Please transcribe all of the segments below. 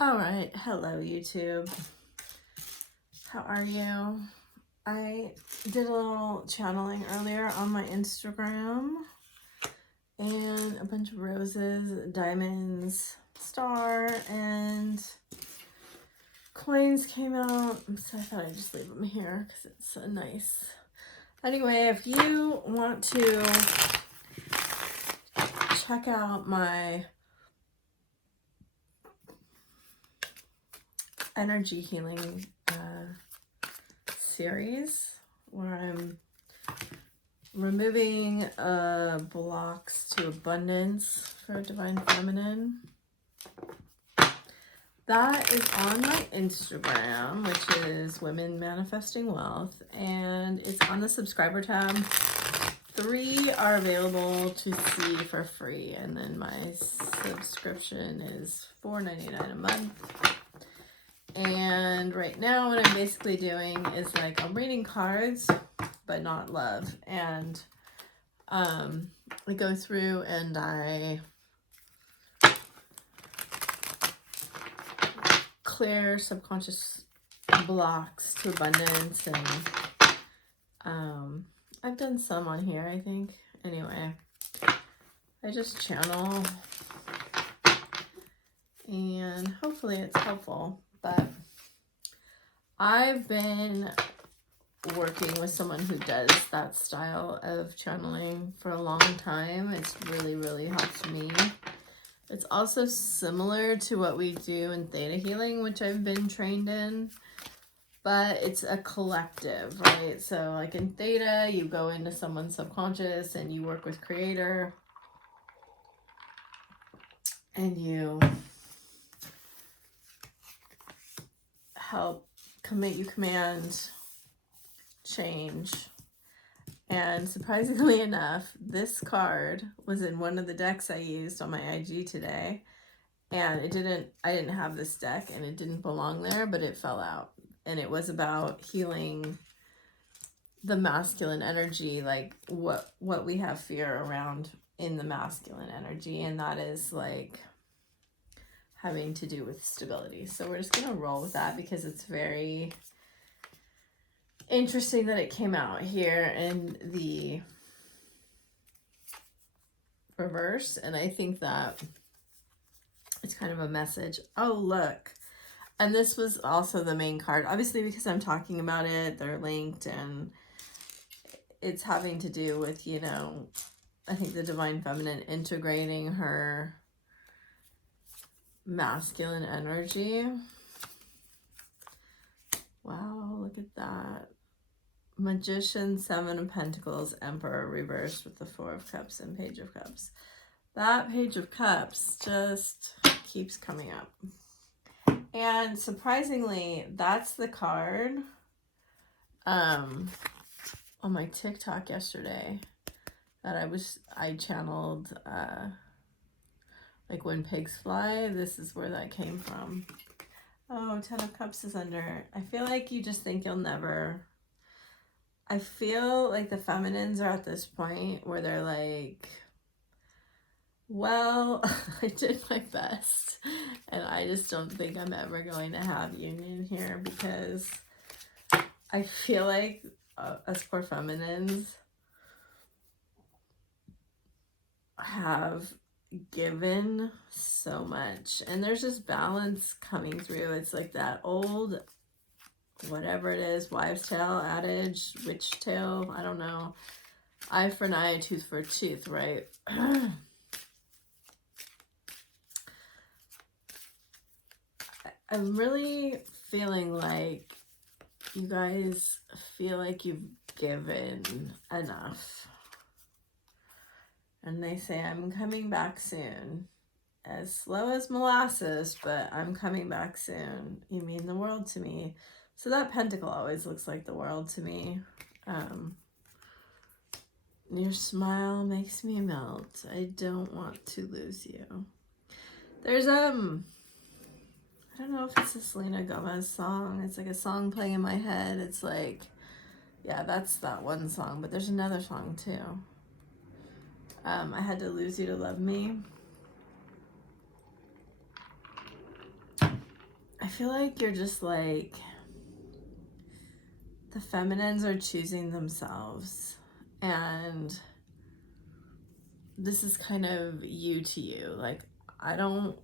All right, hello YouTube. How are you? I did a little channeling earlier on my Instagram and a bunch of roses, diamonds, star, and coins came out. So I thought I'd just leave them here because it's so nice. Anyway, if you want to check out my energy healing series where I'm removing blocks to abundance for Divine Feminine, that is on my Instagram, which is WomenManifestwealth, and it's on the subscriber tab. 3 are available to see for free, and then my subscription is $4.99 a month. And right now what I'm basically doing is like I'm reading cards, but not love. And I go through and I clear subconscious blocks to abundance. And I've done some on here, I think. Anyway, I just channel and hopefully it's helpful. But I've been working with someone who does that style of channeling for a long time. It's really, really helped me. It's also similar to what we do in theta healing, which I've been trained in, but it's a collective, right? So like in theta, you go into someone's subconscious and you work with creator and you help you command change. And surprisingly enough, this card was in one of the decks I used on my IG today, and I didn't have this deck and it didn't belong there, but it fell out. And it was about healing the masculine energy, like what we have fear around in the masculine energy, and that is like having to do with stability. So we're just gonna roll with that because it's very interesting that it came out here in the reverse, and I think that it's kind of a message. Oh, look. And this was also the main card. Obviously, because I'm talking about it, they're linked, and it's having to do with, you know, I think the Divine Feminine integrating her masculine energy. Wow, look at that. Magician, 7 of Pentacles, Emperor reversed with the 4 of Cups and Page of Cups. That Page of Cups just keeps coming up. And surprisingly, that's the card on my TikTok yesterday that I channeled like when pigs fly. This is where that came from. Oh, 10 of Cups is under. I feel like you just think you'll never. I feel like the feminines are at this point where they're like, well, I did my best, and I just don't think I'm ever going to have union here, because I feel like us poor feminines have given so much, and there's this balance coming through. It's like that old, whatever it is, wives' tale adage, witch tale, I don't know, eye for an eye, tooth for a tooth, right? I'm really feeling like you guys feel like you've given enough. And they say, I'm coming back soon. As slow as molasses, but I'm coming back soon. You mean the world to me. So that pentacle always looks like the world to me. Your smile makes me melt. I don't want to lose you. There's I don't know if it's a Selena Gomez song. It's like a song playing in my head. It's like, yeah, that's that one song, but there's another song too. I had to lose you to love me. feel like you're just like, the feminines are choosing themselves, and this is kind of you to you. Like, I don't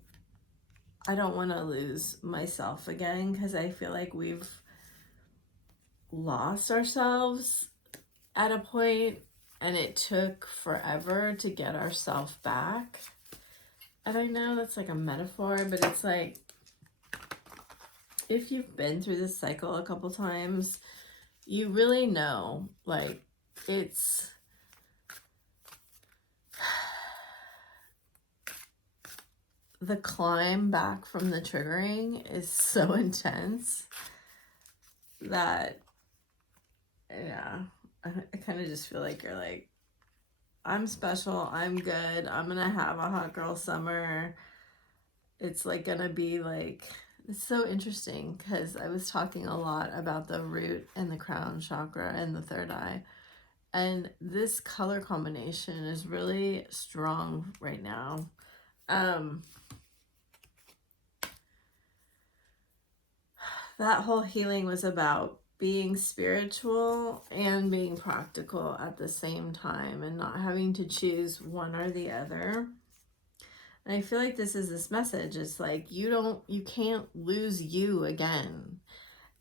want to lose myself again, because I feel like we've lost ourselves at a point, and it took forever to get ourselves back. And I know that's like a metaphor, but it's like, if you've been through this cycle a couple times, you really know, like, it's the climb back from the triggering is so intense that, yeah, I kind of just feel like you're like, I'm special, I'm good, I'm gonna have a hot girl summer. It's like gonna be like, it's so interesting because I was talking a lot about the root and the crown chakra and the third eye. And this color combination is really strong right now. That whole healing was about being spiritual and being practical at the same time, and not having to choose one or the other. And I feel like this is this message. It's like, you can't lose you again.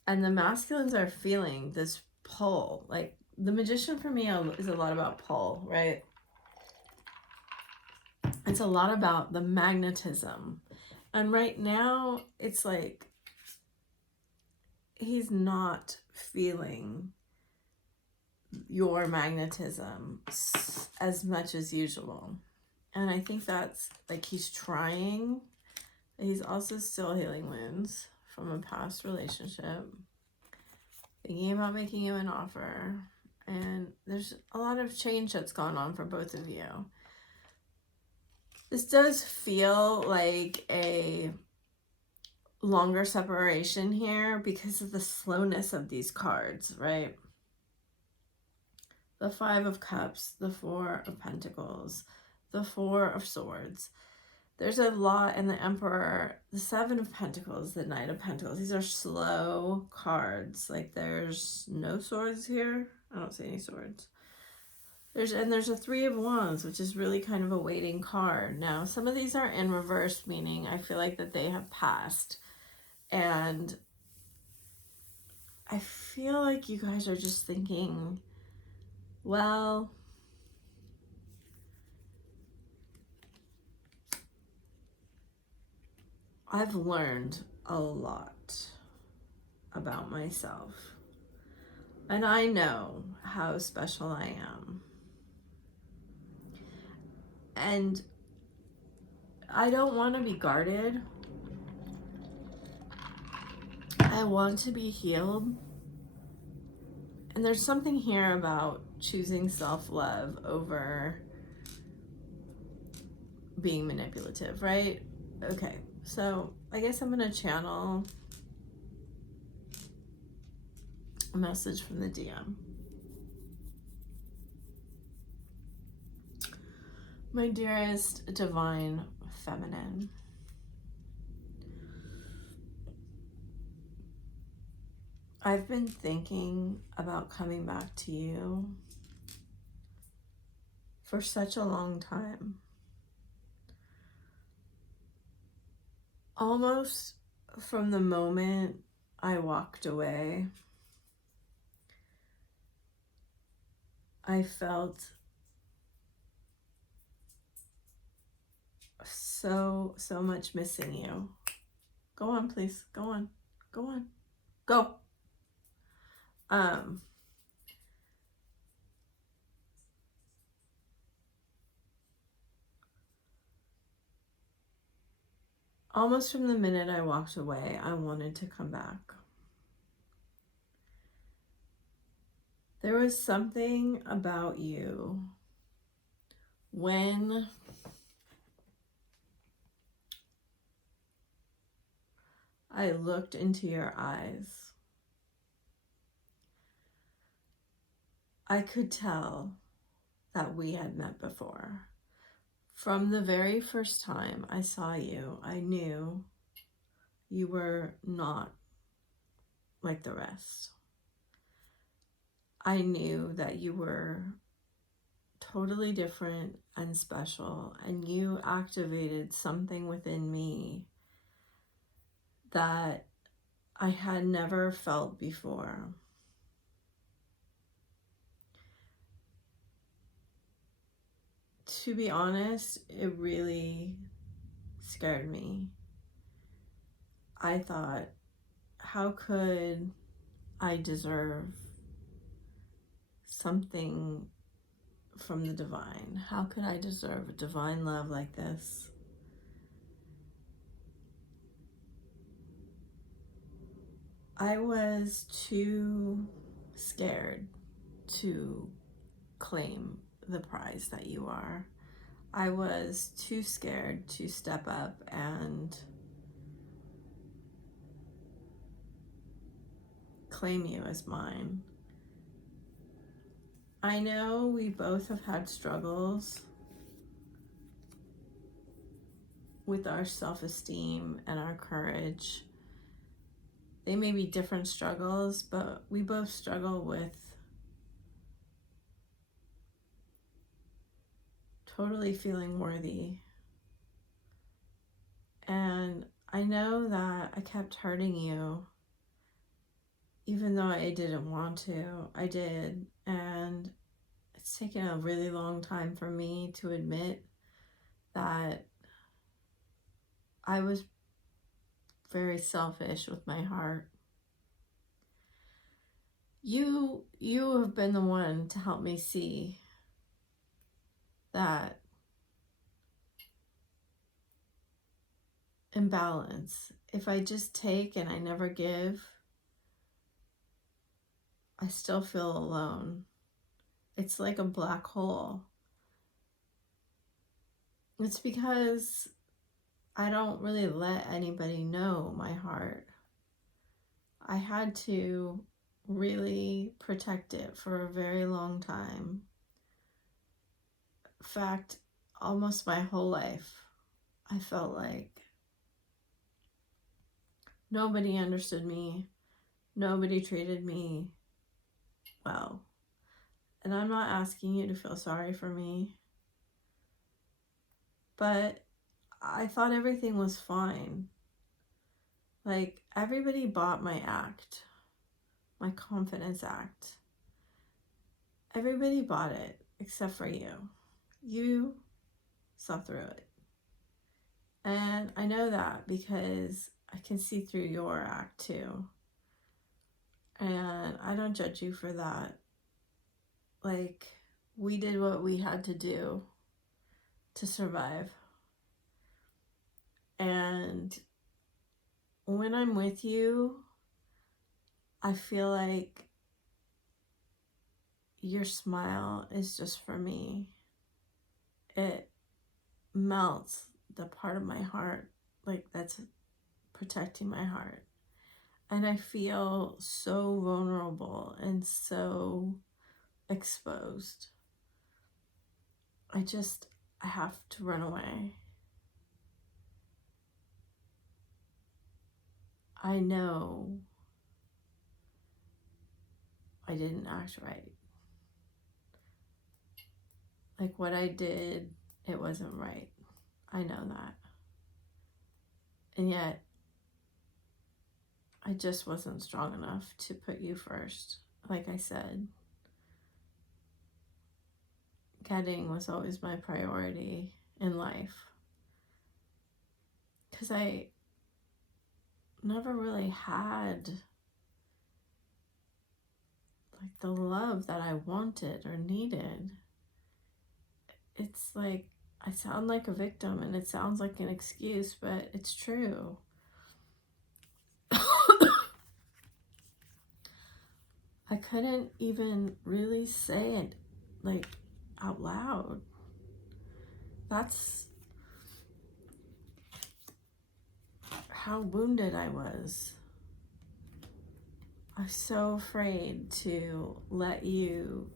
And the masculines are feeling this pull. Like, the Magician for me is a lot about pull, right? It's a lot about the magnetism. And right now, it's like, he's not feeling your magnetism as much as usual. And I think that's like, he's trying. He's also still healing wounds from a past relationship, thinking about making you an offer. And there's a lot of change that's gone on for both of you. This does feel like a longer separation here because of the slowness of these cards, right? The Five of Cups, the Four of Pentacles, the Four of Swords. There's a lot in the Emperor, the Seven of Pentacles, the Knight of Pentacles. These are slow cards. Like, there's no swords here. I don't see any swords. There's a Three of Wands, which is really kind of a waiting card. Now, some of these are in reverse, meaning I feel like that they have passed. And I feel like you guys are just thinking, well, I've learned a lot about myself, and I know how special I am. And I don't want to be guarded. I want to be healed. And there's something here about choosing self-love over being manipulative, right? Okay, so I guess I'm going to channel a message from the DM. My dearest divine feminine, I've been thinking about coming back to you for such a long time. Almost from the moment I walked away, I felt so much missing you. Go on, please. Go on. Go on. Go. Almost from the minute I walked away, I wanted to come back. There was something about you when I looked into your eyes. I could tell that we had met before. From the very first time I saw you, I knew you were not like the rest. I knew that you were totally different and special, and you activated something within me that I had never felt before. To be honest, it really scared me. I thought, how could I deserve something from the divine? How could I deserve a divine love like this? I was too scared to claim the prize that you are. I was too scared to step up and claim you as mine. I know we both have had struggles with our self-esteem and our courage. They may be different struggles, but we both struggle with totally feeling worthy. And I know that I kept hurting you, even though I didn't want to. I did. And it's taken a really long time for me to admit that I was very selfish with my heart. You have been the one to help me see that imbalance. If I just take and I never give, I still feel alone. It's like a black hole. It's because I don't really let anybody know my heart. I had to really protect it for a very long time. In fact, almost my whole life, I felt like nobody understood me. Nobody treated me well. And I'm not asking you to feel sorry for me, but I thought everything was fine. Like, everybody bought my act, my confidence act. Everybody bought it except for you. You saw through it. And I know that because I can see through your act too. And I don't judge you for that. Like, we did what we had to do to survive. And when I'm with you, I feel like your smile is just for me. It melts the part of my heart, like, that's protecting my heart. And I feel so vulnerable and so exposed. I have to run away. I know I didn't act right. Like, what I did, it wasn't right. I know that. And yet, I just wasn't strong enough to put you first. Like I said, getting was always my priority in life. Because I never really had like the love that I wanted or needed. It's like, I sound like a victim and it sounds like an excuse, but it's true. I couldn't even really say it like out loud. That's how wounded I was. I was so afraid to let you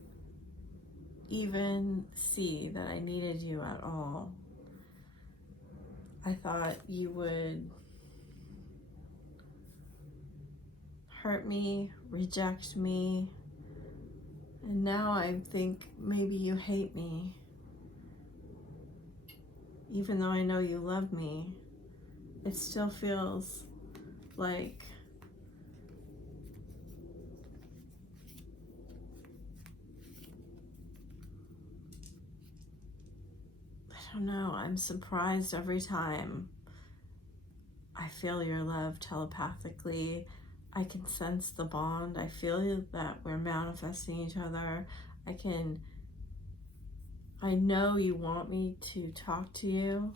even see that I needed you at all. I thought you would hurt me, reject me, and now I think maybe you hate me. Even though I know you love me, it still feels like I don't know, I'm surprised every time I feel your love telepathically. I can sense the bond. I feel that we're manifesting each other. I know you want me to talk to you.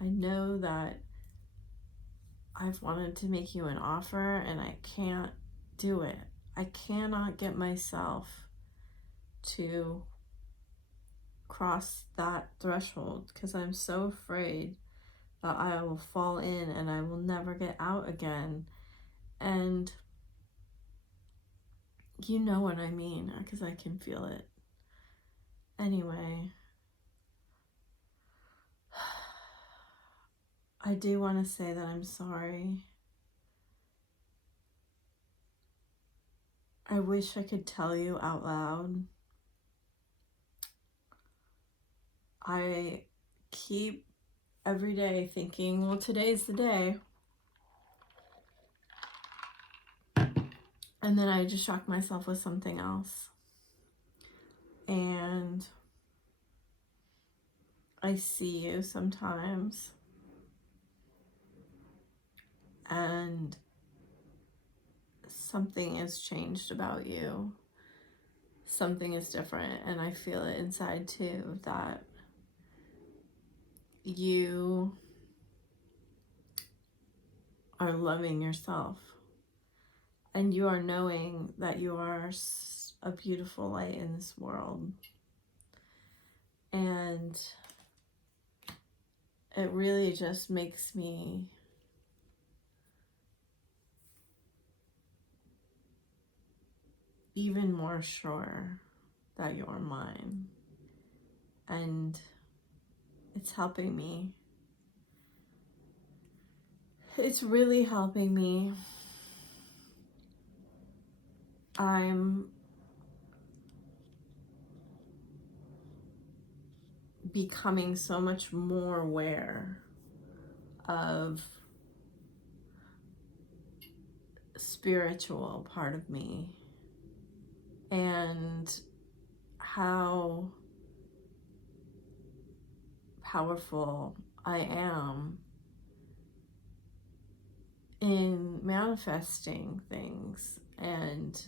I know that I've wanted to make you an offer and I can't do it. I cannot get myself to cross that threshold because I'm so afraid that I will fall in and I will never get out again. And you know what I mean, because I can feel it. Anyway, I do want to say that I'm sorry. I wish I could tell you out loud. I keep every day thinking, well, today's the day. And then I distract myself with something else. And I see you sometimes. And something has changed about you. Something is different. And I feel it inside too, that you are loving yourself. And you are knowing that you are a beautiful light in this world. And it really just makes me even more sure that you're mine. And it's helping me. It's really helping me. I'm becoming so much more aware of spiritual part of me and how powerful I am in manifesting things. And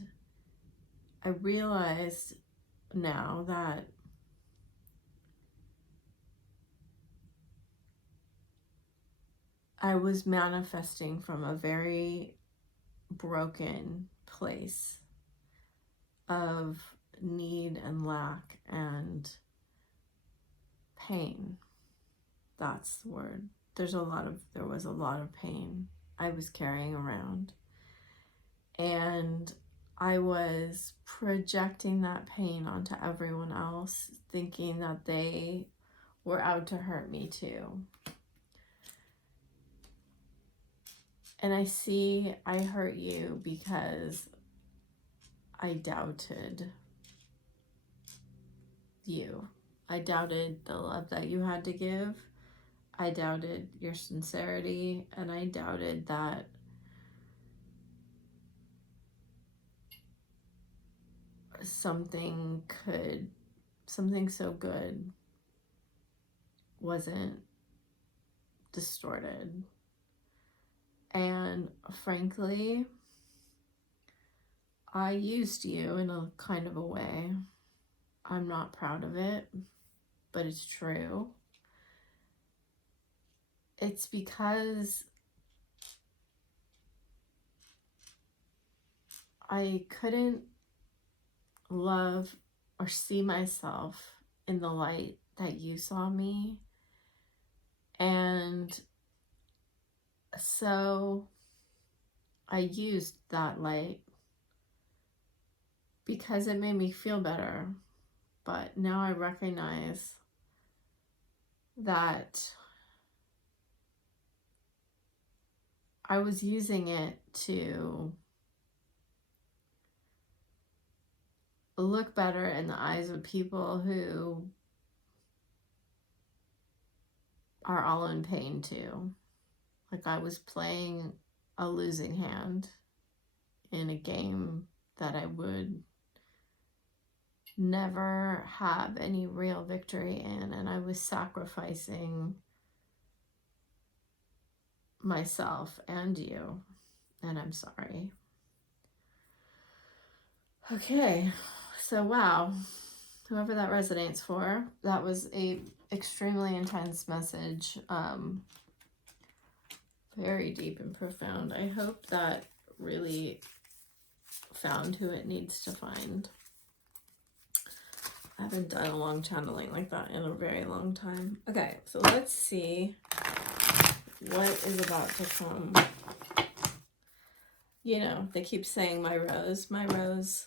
I realized now that I was manifesting from a very broken place of need and lack and pain. That's the word. There was a lot of pain I was carrying around. And I was projecting that pain onto everyone else, thinking that they were out to hurt me too. And I hurt you because I doubted you. I doubted the love that you had to give. I doubted your sincerity, and I doubted that something so good wasn't distorted. And frankly, I used you in a kind of a way. I'm not proud of it, but it's true. It's because I couldn't love or see myself in the light that you saw me. And so I used that light because it made me feel better. But now I recognize that I was using it to look better in the eyes of people who are all in pain too. Like I was playing a losing hand in a game that I would never have any real victory in, and I was sacrificing myself and you, and I'm sorry. Okay, so wow, whoever that resonates for, that was a extremely intense message, very deep and profound. I hope that really found who it needs to find. I haven't done a long channeling like that in a very long time. Okay, so let's see what is about to come. You know, they keep saying my rose, my rose.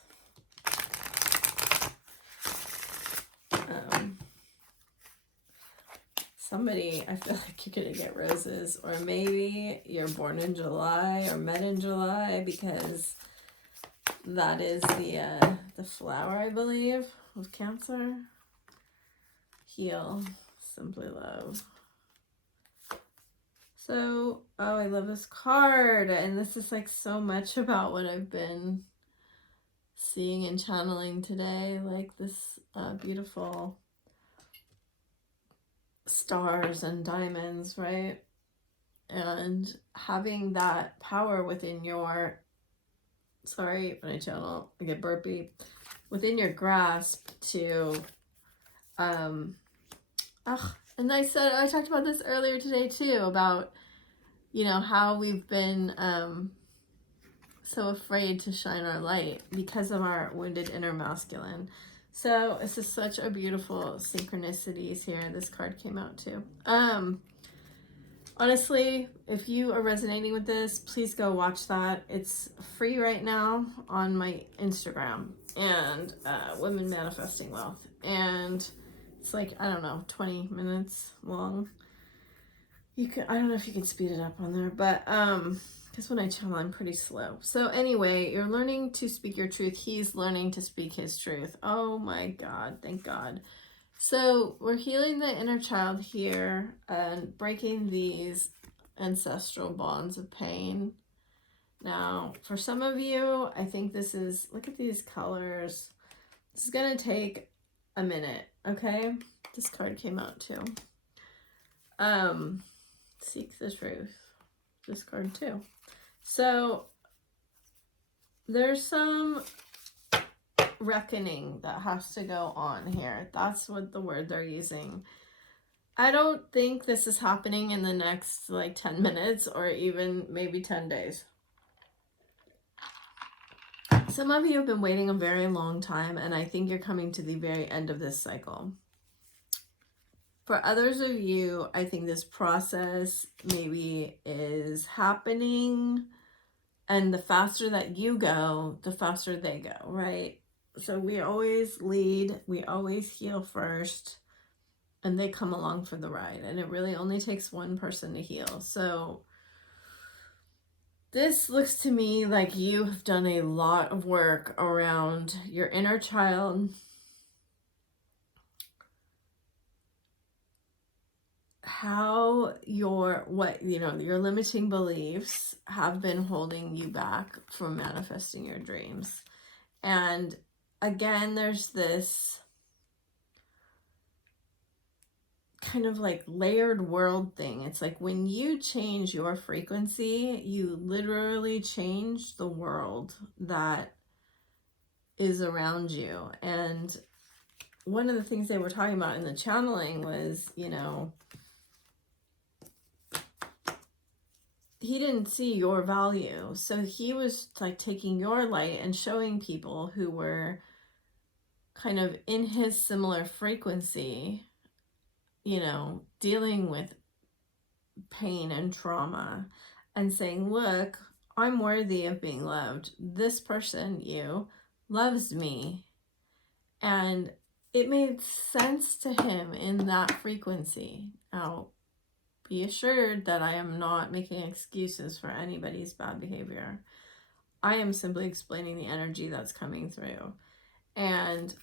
Somebody, I feel like you're gonna get roses, or maybe you're born in July or met in July, because that is the flower, I believe, of Cancer. Heal, simply love. So, oh, I love this card, and this is like so much about what I've been seeing and channeling today, like this beautiful stars and diamonds, right? And having that power within your, sorry, when I channel, I get burpy, within your grasp to, and I talked about this earlier today too, about, you know, how we've been so afraid to shine our light because of our wounded inner masculine. So this is such a beautiful synchronicities here. This card came out too. Honestly, if you are resonating with this, please go watch that. It's free right now on my Instagram, and Women Manifesting Wealth. And it's like, I don't know, 20 minutes long. You can, I don't know if you can speed it up on there, but because when I channel, I'm pretty slow. So anyway, you're learning to speak your truth. He's learning to speak his truth. Oh my God, thank God. So we're healing the inner child here and breaking these ancestral bonds of pain. Now, for some of you, I think this is, look at these colors. This is going to take a minute, okay? This card came out too. Seek the truth. This card too. So there's some reckoning that has to go on here. That's what the word they're using. I don't think this is happening in the next like 10 minutes or even maybe 10 days. Some of you have been waiting a very long time, and I think you're coming to the very end of this cycle. For others of you, I think this process maybe is happening, and the faster that you go, the faster they go, right? So we always lead, we always heal first, and they come along for the ride. And it really only takes one person to heal. So this looks to me like you have done a lot of work around your inner child, how your limiting beliefs have been holding you back from manifesting your dreams. And again, there's this kind of like layered world thing. It's like when you change your frequency, you literally change the world that is around you. And one of the things they were talking about in the channeling was, you know, he didn't see your value. So he was like taking your light and showing people who were kind of in his similar frequency, you know, dealing with pain and trauma, and saying, look, I'm worthy of being loved. This person, you, loves me. And it made sense to him in that frequency. Now, be assured that I am not making excuses for anybody's bad behavior. I am simply explaining the energy that's coming through. And,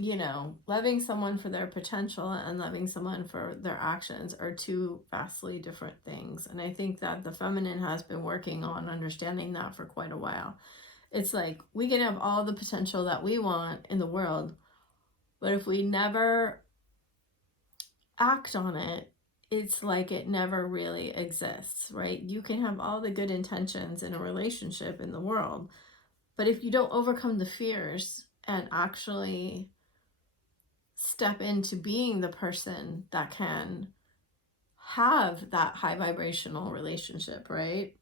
you know, loving someone for their potential and loving someone for their actions are two vastly different things. And I think that the feminine has been working on understanding that for quite a while. It's like we can have all the potential that we want in the world, but if we never act on it, it's like it never really exists, right? You can have all the good intentions in a relationship in the world, but if you don't overcome the fears and actually step into being the person that can have that high vibrational relationship, right?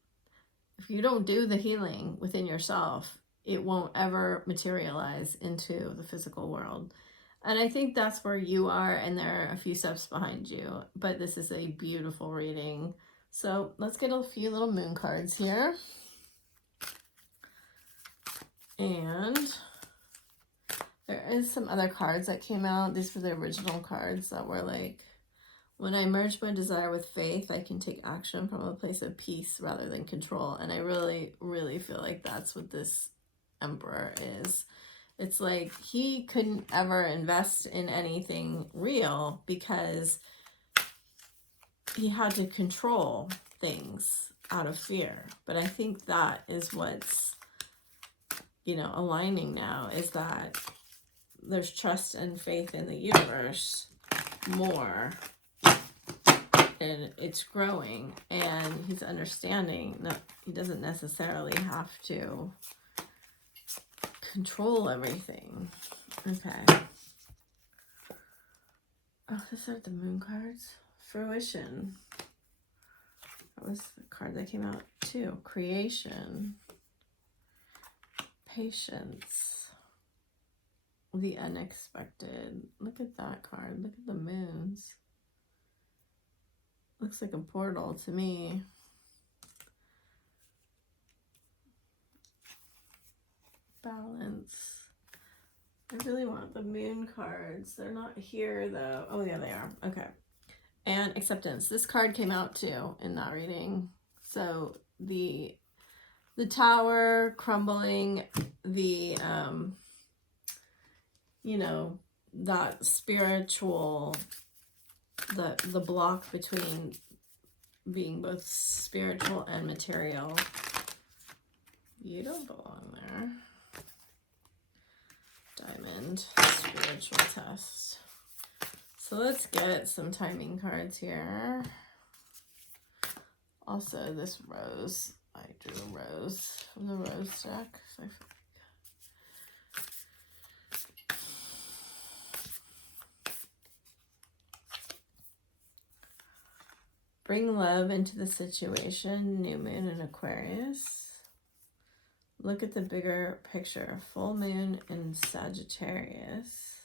If you don't do the healing within yourself, it won't ever materialize into the physical world. And I think that's where you are, and there are a few steps behind you, but this is a beautiful reading. So let's get a few little moon cards here. And there is some other cards that came out. These were the original cards that were like, when I merge my desire with faith, I can take action from a place of peace rather than control. And I really, really feel like that's what this Emperor is. It's like he couldn't ever invest in anything real because he had to control things out of fear. But I think that is what's, you know, aligning now, is that there's trust and faith in the universe more, and it's growing, and he's understanding that he doesn't necessarily have to control everything. Okay. Oh, these are the moon cards. Fruition. That was the card that came out too. Creation. Patience. The unexpected. Look at that card. Look at the moons. Looks like a portal to me. Balance. I really want the moon cards. They're not here though. Oh yeah, they are. Okay. And acceptance. This card came out too in that reading. So the tower crumbling, the you know, that spiritual, the block between being both spiritual and material. You don't belong there. Diamond, spiritual test. So let's get some timing cards here. Also, this rose. I drew a rose from the rose deck. So bring love into the situation. New moon in Aquarius. Look at the bigger picture. Full moon in Sagittarius.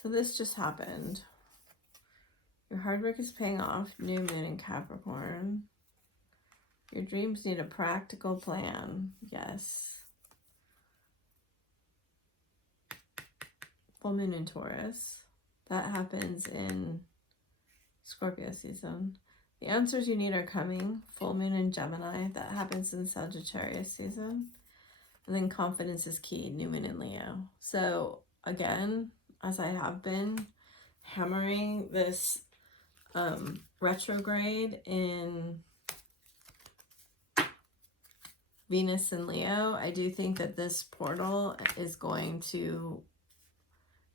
So this just happened. Your hard work is paying off. New moon in Capricorn. Your dreams need a practical plan. Yes. Full moon in Taurus. That happens in Scorpio season. The answers you need are coming. Full moon in Gemini. That happens in Sagittarius season. And then confidence is key. New moon in Leo. So again, as I have been hammering this retrograde in Venus and Leo, I do think that this portal is going to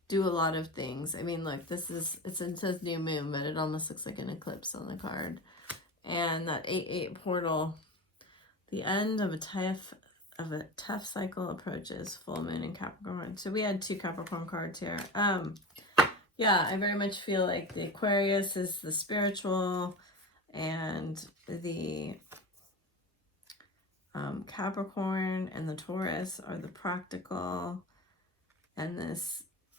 do a lot of things. I mean, look, this is, it says new moon, but it almost looks like an eclipse on the card. And that 8-8 portal, the end of a tough cycle approaches. Full moon in Capricorn. So we had 2 Capricorn cards here. Yeah, I very much feel like the Aquarius is the spiritual, and the Capricorn and the Taurus are the practical, and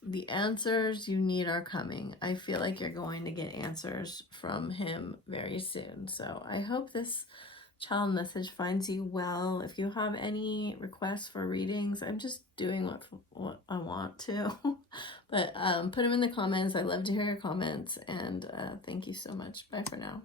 the answers you need are coming. I feel like you're going to get answers from him very soon. So I hope this child message finds you well. If you have any requests for readings, I'm just doing what I want to. But put them in the comments. I love to hear your comments, and thank you so much. Bye for now.